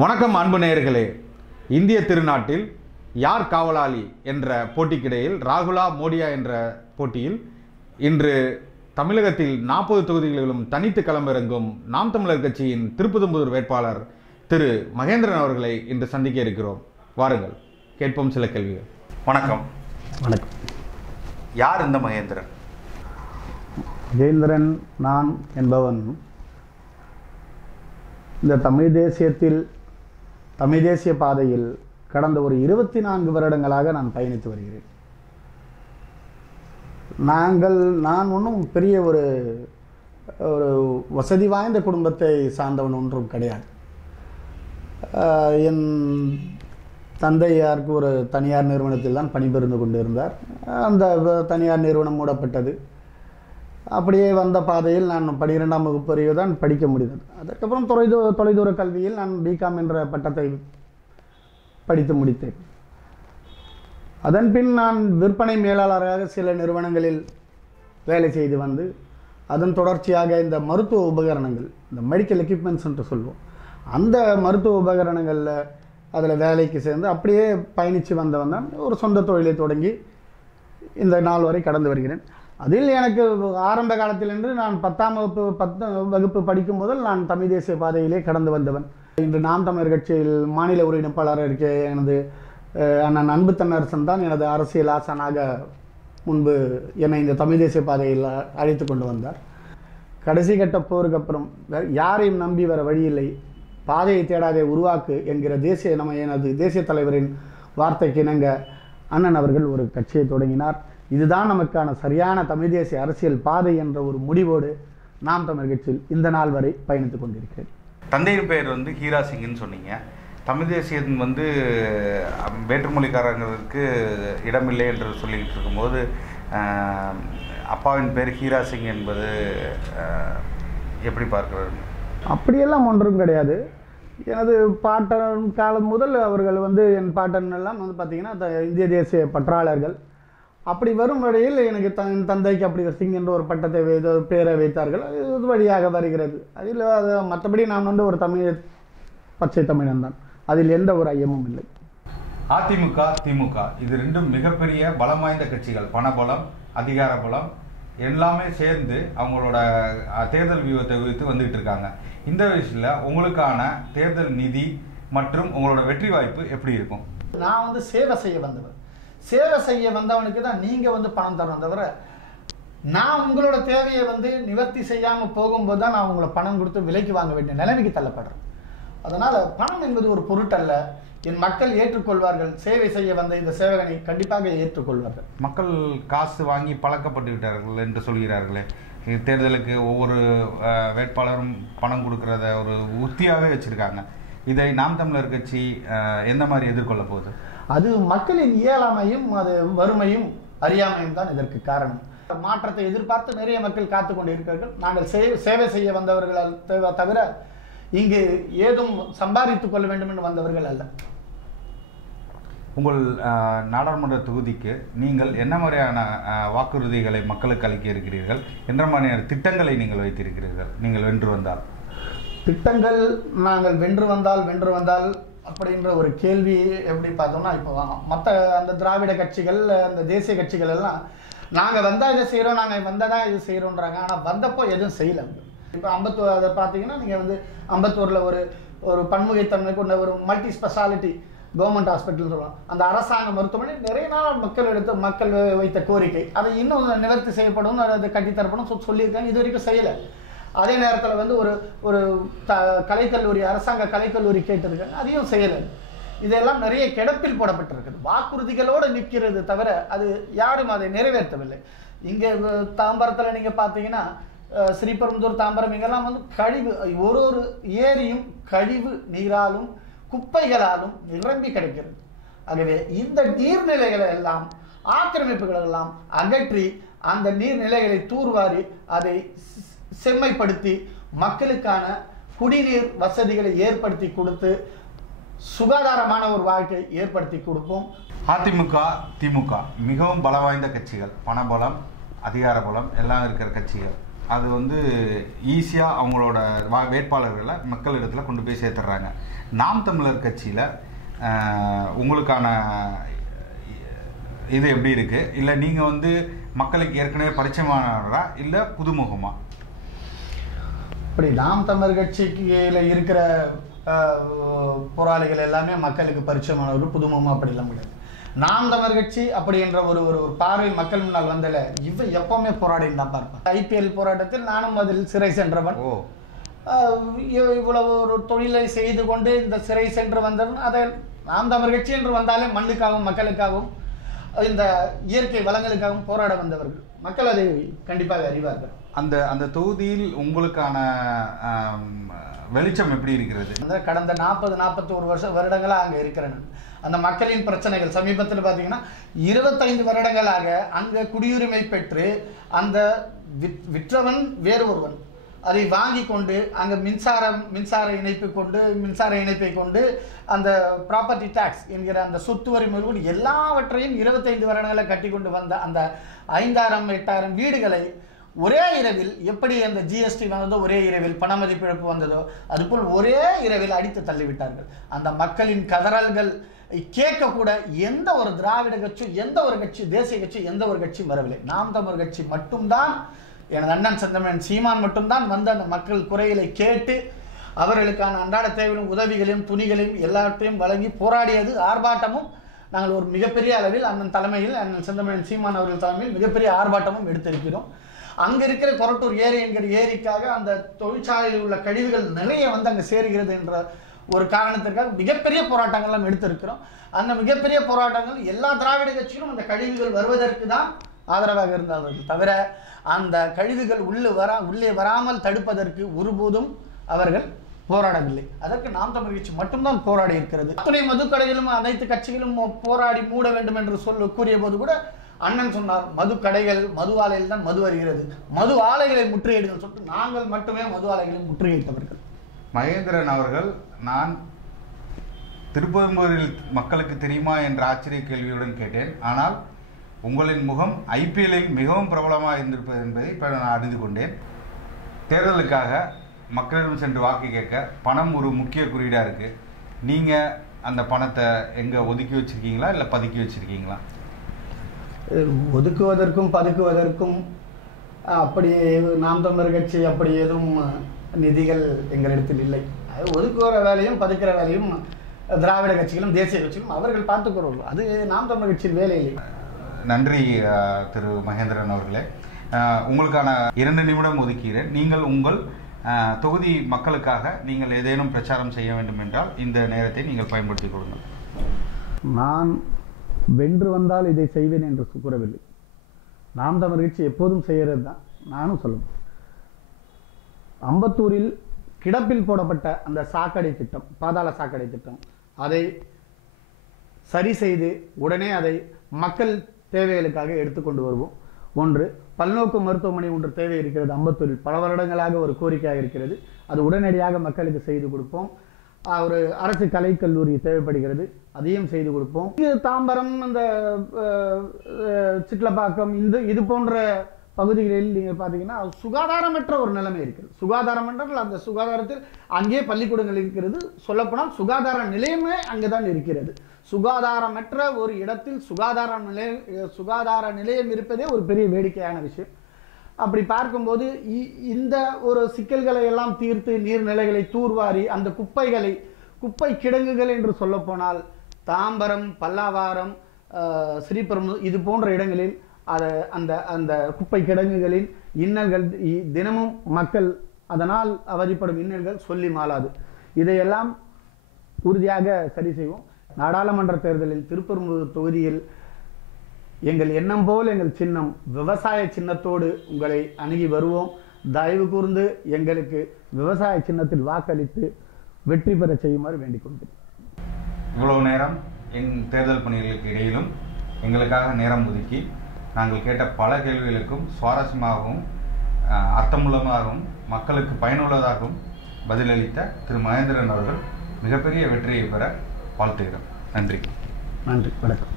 வணக்கம் அன்பு நேயர்களே. இந்திய திருநாட்டில் யார் காவலாளி என்ற போட்டிக்கிடையில் ராகுலா மோடியா என்ற போட்டியில் இன்று தமிழகத்தில் 40 தொகுதிகளிலும் தனித்து களமிறங்கும் நாம் தமிழர் கட்சியின் திருப்பத்தம்புதூர் வேட்பாளர் திரு மகேந்திரன் அவர்களை இன்று சந்திக்க இருக்கிறோம். வாருங்கள், கேட்போம் சில கேள்விகள். வணக்கம். வணக்கம். யார் இந்த மகேந்திரன்? மகேந்திரன் நான் என்பவன் இந்த தமிழ் தேசிய பாதையில் கடந்த ஒரு 24 வருடங்களாக நான் பயணித்து வருகிறேன். நான் ஒன்றும் பெரிய ஒரு வசதி வாய்ந்த குடும்பத்தை சார்ந்தவன் ஒன்றும் கிடையாது. என் தந்தையாருக்கு ஒரு தனியார் நிறுவனத்தில் தான் பணிபுரிந்து கொண்டிருந்தார். அந்த தனியார் நிறுவனம் மூடப்பட்டது. அப்படியே வந்த பாதையில் நான் 12ஆம் வகுப்பு வரையே தான் படிக்க முடிந்தது. அதற்கப்புறம் தொலைதூர கல்வியில் நான் பிகாம் என்ற பட்டத்தை படித்து முடித்தேன். அதன் பின் நான் விற்பனை மேலாளராக சில நிறுவனங்களில் வேலை செய்து வந்து அதன் தொடர்ச்சியாக இந்த மருத்துவ உபகரணங்கள், இந்த மெடிக்கல் எக்யூப்மெண்ட்ஸ் என்று சொல்லுவோம், அந்த மருத்துவ உபகரணங்களில் அதில் வேலைக்கு சேர்ந்து அப்படியே பயணித்து வந்தவன் தான். ஒரு சொந்த தொழிலை தொடங்கி இந்த நாள் வரை கடந்து வருகிறேன். அதில் எனக்கு ஆரம்ப காலத்திலிருந்து நான் 10ஆம் வகுப்பு படிக்கும் முதல் நான் தமிழ் தேசிய பாதையிலே கடந்து வந்தவன். இன்று நாம் தமிழர் கட்சியில் மாநில ஒருங்கிணைப்பாளராக இருக்க எனது அண்ணன் அன்பு தென்னரசன் தான் எனது அரசியல் ஆசானாக முன்பு என்னை இந்த தமிழ் தேசிய பாதையில் அழைத்து கொண்டு வந்தார். கடைசி கட்ட போருக்கு அப்புறம் யாரையும் நம்பி வர வழியில்லை, பாதையை தேடாதே உருவாக்கு என்கிற எனது தேசிய தலைவரின் வார்த்தைக்கு இணங்க அண்ணன் அவர்கள் ஒரு கட்சியை தொடங்கினார். இதுதான் நமக்கான சரியான தமிழ் தேசிய அரசியல் பாதை என்ற ஒரு முடிவோடு நாம் தமிழர் கட்சியில் இந்த நாள் வரை பயணித்துக் கொண்டிருக்கிறேன். தந்தையின் பெயர் ஹீரா சிங்னு சொன்னீங்க. தமிழ் தேசியம் வேற்றுமொழிக்காரங்களுக்கு இடமில்லை என்று சொல்லிக்கிட்டு இருக்கும்போது அப்பாவின் பேர் ஹீரா சிங் என்பது எப்படி பார்க்குறாரு? அப்படியெல்லாம் ஒன்றும் கிடையாது. எனது பாட்டன் காலம் முதல் அவர்கள் என் பாட்டன் எல்லாம் பார்த்திங்கன்னா இந்திய தேசிய பற்றாளர்கள். அப்படி வரும் வழியில் எனக்கு தந்தைக்கு அப்படி சிங் என்ற ஒரு பட்டத்தை பேரை வைத்தார்கள். அது வழியாக வருகிறது. அதில் அது மற்றபடி நான் ஒரு பச்சை தமிழன் தான். அதில் எந்த ஒரு ஐயமும் இல்லை. அதிமுக, திமுக இது ரெண்டும் மிகப்பெரிய பலம் வாய்ந்த கட்சிகள். பணபலம், அதிகார பலம் எல்லாமே சேர்ந்து அவங்களோட தேர்தல் வியூகத்தை வைத்து வந்துகிட்டு இருக்காங்க. இந்த விஷயத்தில் உங்களுக்கான தேர்தல் நிதி மற்றும் உங்களோட வெற்றி வாய்ப்பு எப்படி இருக்கும்? நான் சேவை செய்ய வந்தவர். சேவை செய்ய வந்தவனுக்கு தான் நீங்கள் பணம் தரணும் தவிர, நான் உங்களோட தேவையை நிவர்த்தி செய்யாமல் போகும்போது தான் நான் உங்களை பணம் கொடுத்து விலைக்கு வாங்க வேண்டிய நிலைமைக்கு தள்ளப்படுறேன். அதனால் பணம் என்பது ஒரு பொருட்டல்ல. என் மக்கள் ஏற்றுக்கொள்வார்கள். சேவை செய்ய வந்த இந்த சேவகனை கண்டிப்பாக ஏற்றுக்கொள்வார்கள். மக்கள் காசு வாங்கி பழக்கப்பட்டு விட்டார்கள் என்று சொல்கிறார்களே. தேர்தலுக்கு ஒவ்வொரு வேட்பாளரும் பணம் கொடுக்கறத ஒரு உத்தியாகவே வச்சுருக்காங்க. இதை நாம் தமிழர் கட்சி எந்த மாதிரி எதிர்கொள்ள போகுது? அது மக்களின் இயலாமையும் அது வறுமையும் அறியாமையும் தான் இதற்கு காரணம். மாற்றத்தை எதிர்பார்த்து நிறைய மக்கள் காத்து கொண்டு இருக்கிறார்கள். நாங்கள் சேவை செய்ய வந்தவர்கள் தவிர இங்கு ஏதும் சம்பாதித்துக் கொள்ள வேண்டும் என்று வந்தவர்கள் அல்ல. உங்கள் நாடாளுமன்ற தொகுதிக்கு நீங்கள் என்ன மாதிரியான வாக்குறுதிகளை மக்களுக்கு அளிக்க இருக்கிறீர்கள்? என்ன மாதிரியான திட்டங்களை நீங்கள் வைத்திருக்கிறீர்கள்? நீங்கள் வென்று வந்தால் திட்டங்கள், நாங்கள் வென்று வந்தால் அப்படின்ற ஒரு கேள்வி எப்படி பார்த்தோம்னா, இப்போ மற்ற அந்த திராவிட கட்சிகள், அந்த தேசிய கட்சிகள் எல்லாம் நாங்கள் வந்தால் இதை செய்கிறோம், நாங்கள் வந்தால் இது செய்கிறோன்றாங்க. ஆனால் வந்தப்போ எதுவும் செய்யலை. இப்போ அம்பத்தூர் அதை பார்த்தீங்கன்னா, நீங்கள் அம்பத்தூரில் ஒரு பன்முகைத்தன்மை கொண்ட ஒரு மல்டி ஸ்பெஷாலிட்டி கவர்மெண்ட் ஹாஸ்பிட்டல் சொல்லலாம். அந்த அரசாங்க மருத்துவமனை நிறைய நாள் மக்கள் வைத்த கோரிக்கை, அதை இன்னும் நிவர்த்தி செய்யப்படும், அதை கட்டித்தரப்படும் சொல்லியிருக்காங்க. இது வரைக்கும் செய்யலை. அதே நேரத்தில் ஒரு கலைக்கல்லூரி, அரசாங்க கலைக்கல்லூரி கேட்டிருக்காங்க, அதையும் செய்யலை. இதெல்லாம் நிறைய கிடப்பில் போடப்பட்டிருக்குது. வாக்குறுதிகளோடு நிற்கிறது தவிர அது யாரும் அதை நிறைவேற்றவில்லை. இங்கே தாம்பரத்தில் நீங்கள் பார்த்தீங்கன்னா, ஸ்ரீபெரும்புதூர், தாம்பரம் இங்கெல்லாம் கழிவு, ஒரு ஏரியும் கழிவு நீராலும் குப்பைகளாலும் நிரம்பி கிடைக்கிறது. ஆகவே இந்த நீர்நிலைகளை எல்லாம், ஆக்கிரமிப்புகள் எல்லாம் அகற்றி அந்த நீர்நிலைகளை தூர்வாரி அதை செம்மைப்படுத்தி மக்களுக்கான குடிநீர் வசதிகளை ஏற்படுத்தி கொடுத்து சுகாதாரமான ஒரு வாழ்க்கை ஏற்படுத்தி கொடுப்போம். அதிமுக, திமுக மிகவும் பலம் வாய்ந்த கட்சிகள். பணபலம், அதிகார பலம் எல்லாம் இருக்கிற கட்சிகள். அது ஈஸியாக அவங்களோட வேட்பாளர்களை மக்களிடத்தில் கொண்டு போய் சேர்த்துடுறாங்க. நாம் தமிழர் கட்சியில் உங்களுக்கான இது எப்படி இருக்குது? இல்லை நீங்கள் வந்து மக்களுக்கு ஏற்கனவே பரிச்சயமானவரா இல்லை புதுமுகமா? இப்படி நாம் தமிழர் கட்சியில் இருக்கிற போராளிகள் எல்லாமே மக்களுக்கு பரிச்சயமானவர், புதுமுகமாக அப்படிலாம் முடியாது. நாம் தமிழர் கட்சி அப்படி என்ற ஒரு ஒரு பார்வை மக்கள் முன்னால் வந்தல எப்பவுமே போராடின்னு தான் பார்ப்பேன். IPL போராட்டத்தில் நானும் அதில் சிறை சென்றவன். இவ்வளவு ஒரு தொழிலை செய்து கொண்டு இந்த சிறை சென்று வந்தவன். அதை நாம் தமிழர் கட்சி என்று வந்தாலே மண்ணுக்காகவும் மக்களுக்காகவும் இந்த இயற்கை வளங்களுக்காகவும் போராட வந்தவர்கள். மக்கள் அதை கண்டிப்பாக அறிவார்கள். அந்த தொகுதியில் உங்களுக்கான வெளிச்சம் எப்படி இருக்கிறது? அந்த கடந்த 40-41 வருடங்களாக அங்கே இருக்கிறேன். அந்த மக்களின் பிரச்சனைகள் சமீபத்தில் பார்த்தீங்கன்னா 25 வருடங்களாக அங்கே குடியுரிமை பெற்று அந்த விற்றவன் வேறு ஒருவன் அதை வாங்கி கொண்டு அங்கே மின்சார இணைப்பை கொண்டு அந்த ப்ராப்பர்ட்டி டேக்ஸ் என்கிற அந்த சொத்து வரி முதல் எல்லாவற்றையும் 25 வருடங்களை கட்டி கொண்டு வந்த அந்த 5000-8000 வீடுகளை ஒரே இரவில் எப்படி அந்த GST வந்ததோ, ஒரே இரவில் பண மதிப்பிழப்பு வந்ததோ, அதுபோல் ஒரே இரவில் அடித்து தள்ளிவிட்டார்கள். அந்த மக்களின் கதறல்கள் கேட்கக்கூட எந்த ஒரு திராவிட கட்சி, எந்த ஒரு கட்சி, தேசிய கட்சி, எந்த ஒரு கட்சியும் வரவில்லை. நாம் தமிழர் கட்சி மட்டும்தான், எனது அண்ணன் செந்தமிழன் சீமான் மட்டும்தான் வந்து அந்த மக்கள் குறைகளை கேட்டு அவர்களுக்கான அன்றாட தேவையும் உதவிகளையும் துணிகளையும் எல்லாத்தையும் வழங்கி போராடியது. ஆர்ப்பாட்டமும் நாங்கள் ஒரு மிகப்பெரிய அளவில் அண்ணன் தலைமையில், அண்ணன் செந்தமிழன் சீமான் அவர்கள் தலைமையில் மிகப்பெரிய ஆர்ப்பாட்டமும் எடுத்திருக்கிறோம். அங்கே இருக்கிற கொரட்டூர் ஏரி என்கிற ஏரிக்காக அந்த தொழிற்சாலையில் உள்ள கழிவுகள் நிறைய வந்து அங்கே சேருகிறது என்ற ஒரு காரணத்திற்காக மிகப்பெரிய போராட்டங்கள்லாம் எடுத்திருக்கிறோம். அந்த மிகப்பெரிய போராட்டங்கள் எல்லா திராவிட கட்சியிலும் அந்த கழிவுகள் வருவதற்கு தான் ஆதரவாக இருந்தார்கள் தவிர அந்த கழிவுகள் உள்ளே வராமல் தடுப்பதற்கு ஒருபோதும் அவர்கள் போராடவில்லை. அதற்கு நாம் தமிழர் கட்சி மட்டும்தான் போராடி இருக்கிறது. அத்துணை மதுக்கடைகளும் அனைத்து கட்சிகளும் போராடி மூட வேண்டும் என்று கூறிய போது கூட அண்ணன் சொன்னார், மது கடைகள், மது ஆலையில் தான் மது வருகிறது, மது ஆலைகளை முற்றுகையிடுங்கள் சொல்லிட்டு நாங்கள் மட்டுமே மது ஆலைகளை முற்றுகையிட்டவர்கள். மகேந்திரன் அவர்கள், நான் திருப்பெரும்பூரில் மக்களுக்கு தெரியுமா என்ற ஆச்சரிய கேள்வியுடன் கேட்டேன். ஆனால் உங்களின் முகம் IPL-இல் மிகவும் பிரபலமாக இருந்திருப்பது என்பதை இப்போ நான் அறிந்து கொண்டேன். தேர்தலுக்காக மக்களிடம் சென்று வாக்கு கேட்க பணம் ஒரு முக்கிய குறியீடாக இருக்குது. நீங்கள் அந்த பணத்தை எங்கே ஒதுக்கி வச்சுருக்கீங்களா இல்லை பதுக்கி வச்சுருக்கீங்களா? ஒதுக்குவதற்கும் பதுக்குவதற்கும் அப்படி நாம் தமிழர் கட்சி அப்படி எதுவும் நிதிகள் எங்களிடத்தில் இல்லை. ஒதுக்குகிற வேலையும் பதுக்கிற வேலையும் திராவிட கட்சிகளும் தேசிய கட்சிகளும் அவர்கள் பார்த்துக்கிறோம். அது நாம் தமிழர் கட்சியின் வேலை இல்லை. நன்றி திரு மகேந்திரன் அவர்களே. உங்களுக்கான 2 நிமிடம் ஒதுக்கிறேன். நீங்கள் உங்கள் தொகுதி மக்களுக்காக நீங்கள் ஏதேனும் பிரச்சாரம் செய்ய வேண்டும் என்றால் இந்த நேரத்தை நீங்கள் பயன்படுத்திக் கொள்ளுங்கள். நான் வென்று வந்தால் இதை செய்வேன் என்று கூறவில்லை. நாம் தமிழர் கட்சி எப்போதும் செய்கிறது தான் நானும் சொல்லுவேன். அம்பத்தூரில் கிடப்பில் போடப்பட்ட அந்த சாக்கடை திட்டம், பாதாள சாக்கடை திட்டம், அதை சரி செய்து உடனே அதை மக்கள் தேவைகளுக்காக எடுத்துக்கொண்டு வருவோம். ஒன்று, பல்நோக்கு மருத்துவமனை ஒன்று தேவை இருக்கிறது. அம்பத்தூரில் பல வருடங்களாக ஒரு கோரிக்கையாக இருக்கிறது. அது உடனடியாக மக்களுக்கு செய்து கொடுப்போம். ஒரு அரசு கலைக்கல்லூரி தேவைப்படுகிறது, அதையும் செய்து கொடுப்போம். தாம்பரம், அந்த சிட்லப்பாக்கம், இது போன்ற பகுதிகளில் நீங்கள் பார்த்தீங்கன்னா சுகாதாரமற்ற ஒரு நிலைமை இருக்கிறது. சுகாதாரம் என்றால் அந்த சுகாதாரத்தில் அங்கே பள்ளிக்கூடங்கள் இருக்கிறது. சொல்லப்போனால் சுகாதார நிலையமே அங்கே தான் இருக்கிறது. சுகாதாரமற்ற ஒரு இடத்தில் சுகாதார நிலையம் இருப்பதே ஒரு பெரிய வேடிக்கையான விஷயம். அப்படி பார்க்கும்போது இந்த ஒரு சிக்கல்களை எல்லாம் தீர்த்து நீர்நிலைகளை தூர்வாரி அந்த குப்பை கிடங்குகள் என்று சொல்லப்போனால் தாம்பரம், பல்லாவரம், ஸ்ரீபெரும்புதூர் இது போன்ற இடங்களில் அந்த குப்பை கிடங்குகளின் இன்னல்கள் தினமும் மக்கள் அதனால் அவதிப்படும் இன்னல்கள் சொல்லி மாளாது. இதையெல்லாம் உறுதியாக சரி செய்வோம். நாடாளுமன்ற தேர்தலில் திருப்பெரும்புதூர் தொகுதியில் எங்கள் எண்ணம் போல் எங்கள் சின்னம் விவசாய சின்னத்தோடு உங்களை அணுகி வருவோம். தயவு கூர்ந்து எங்களுக்கு விவசாய சின்னத்தில் வாக்களித்து வெற்றி பெற செய்யுமாறு வேண்டிக் கொள்கிறேன். இவ்வளவு நேரம் தேர்தல் பணிகளுக்கு இடையிலும் எங்களுக்காக நேரம் ஒதுக்கி நாங்கள் கேட்ட பல கேள்விகளுக்கும் சுவாரஸ்யமாகவும் அர்த்தமுள்ளதாகவும் மக்களுக்கு பயனுள்ளதாகவும் பதிலளித்த திரு மகேந்திரன் அவர்கள் மிகப்பெரிய வெற்றியை பெற வாழ்த்துகிறோம். நன்றி. வணக்கம்.